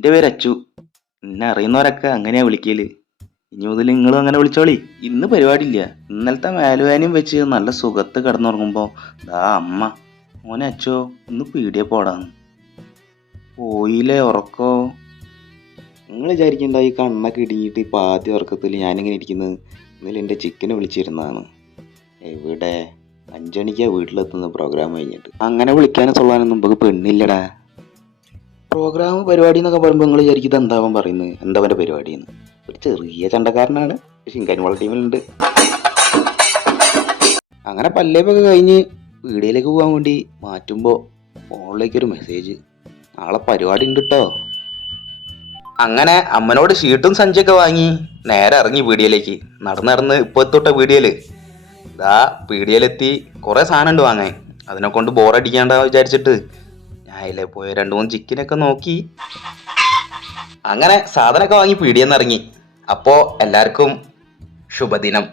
എൻ്റെ പേര് അച്ചു. എന്നെ അറിയുന്നവരൊക്കെ അങ്ങനെയാ വിളിക്കല്. ഇനി മുതൽ നിങ്ങളും അങ്ങനെ വിളിച്ചോളി. ഇന്ന് പരിപാടിയില്ല. ഇന്നലത്തെ മേലുവേനയും വെച്ച് നല്ല സുഖത്ത് കിടന്നുറങ്ങുമ്പോൾ ദാ അമ്മ, മോനെ അച്ചോ ഇന്ന് പീടിയെ പോടാന്ന്. പോയില്ലേ ഉറക്കോ? നിങ്ങൾ വിചാരിക്കണ്ട ഈ കണ്ണൊക്കെ ഇടുങ്ങിയിട്ട് ഇപ്പം ആദ്യ ഉറക്കത്തിൽ ഞാനിങ്ങനെ ഇരിക്കുന്നത്. ഇന്നലെ എൻ്റെ ചിക്കനെ വിളിച്ചിരുന്നതാണ്. എവിടെ? 5 മണിക്കാ വീട്ടിലെത്തുന്ന പ്രോഗ്രാം കഴിഞ്ഞിട്ട്. അങ്ങനെ വിളിക്കാനും തൊള്ളാനൊന്നും നമുക്ക് പെണ്ണില്ലടാ. പ്രോഗ്രാം പരിപാടി എന്നൊക്കെ പറയുമ്പോൾ നിങ്ങൾ വിചാരിക്കും എന്താവാൻ പറയുന്നത്, എന്താ അവൻ്റെ പരിപാടിയെന്ന്. ഒരു ചെറിയ ചണ്ടക്കാരനാണ്, ശിങ്കാനിവള ടീമിലുണ്ട്. അങ്ങനെ പല്ലേപ്പൊക്കെ കഴിഞ്ഞ് വീഡിയോയിലേക്ക് പോകാൻ വേണ്ടി മാറ്റുമ്പോൾ ഫോണിലേക്കൊരു മെസ്സേജ്, നാളെ പരിപാടി ഉണ്ട് കേട്ടോ. അങ്ങനെ അമ്മനോട് ഷീട്ടും സഞ്ചിയൊക്കെ വാങ്ങി നേരെ ഇറങ്ങി പീടിയയിലേക്ക്. നടന്ന് ഇപ്പോൾ തൊട്ട പീടിയയില് ഇതാ പീടിയയിലെത്തി. കുറേ സാധനം ഉണ്ട് വാങ്ങാൻ. അതിനെ കൊണ്ട് ബോറടിക്കാണ്ട വിചാരിച്ചിട്ട് ഞാൻ അതിലെ പോയ 2-3 ചിക്കനൊക്കെ നോക്കി. അങ്ങനെ സാധനമൊക്കെ വാങ്ങി പീടിയെന്ന് ഇറങ്ങി. അപ്പോൾ എല്ലാവർക്കും ശുഭദിനം.